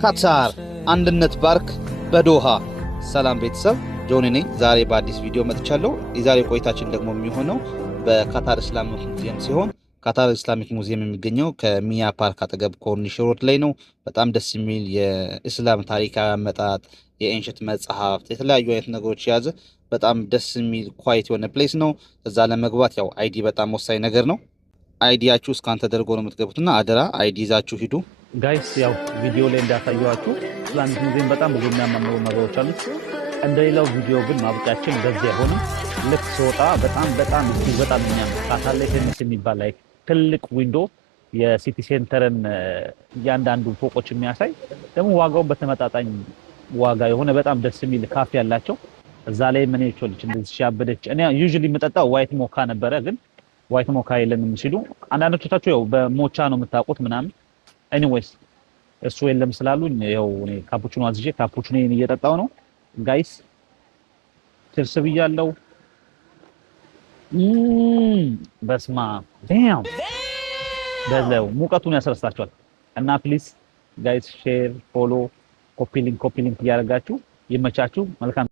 ካታር አንድነት ፓርክ በዶሃ ሰላም ቤተሰብ ጆኒ ነኝ። ዛሬ በአዲስ ቪዲዮ መጥቻለሁ። የዛሬ ቆይታችን ደግሞ የሚሆነው በካታር ኢስላሚክ ሙዚየም ሲሆን ካታር ኢስላሚክ ሙዚየም የሚገኘው ከሚያ ፓርክ አጠገብ ኮርኒሽ ሮድ ላይ ነው። በጣም ደስ የሚል የኢስላም ታሪካዊ አመጣጥ፣ የኤንሸንት መጽሐፍት፣ የተለያዩ አይነት ነገሮች የያዘ በጣም ደስ የሚል ኳይት የሆነ ፕሌስ ነው። እዛ ለመግባት ያው አይዲ በጣም ወሳኝ ነገር ነው። አይዲያችሁ እስካን ተደርጎ ነው የምትገቡትና አደራ አይዲ ይዛችሁ ሂዱ። ጋይስ ያው ቪዲዮ ላይ እንዳሳየዋችሁ ኢስላሚክ ሙዚየም በጣም ብዙ የሚያማምሩ ነገሮች አሉት። እንደሌላው ቪዲዮ ግን ማብቂያችን በዚህ አይሆንም። ልክ ስወጣ በጣም እጅግ በጣም የሚያምር ካታር ላይ ቴኒስ የሚባል ላይ ትልቅ ዊንዶ የሲቲ ሴንተርን እያንዳንዱ ፎቆች የሚያሳይ ደግሞ ዋጋውን በተመጣጣኝ ዋጋ የሆነ በጣም ደስ የሚል ካፌ ያላቸው እዛ ላይ ምን ይቾልች እንደዚህ ሲያበደች። እኔ ዩዥሊ የምጠጣው ዋይት ሞካ ነበረ፣ ግን ዋይት ሞካ የለንም ሲሉ አንዳንዶቻችሁ ያው በሞቻ ነው የምታውቁት ምናምን። ኤኒዌይስ እሱ የለም ስላሉኝ ያው እኔ ካፑቺኖ አዝዤ ካፑቺኖን እየጠጣው ነው። ጋይስ ችርስ ብያለሁ። በስማ ዳም በለው ሙቀቱን ያስረሳችኋል። እና ፕሊዝ ጋይስ ሼር፣ ፎሎ፣ ኮፒ ሊንክ እያደረጋችሁ ይመቻችሁ። መልካም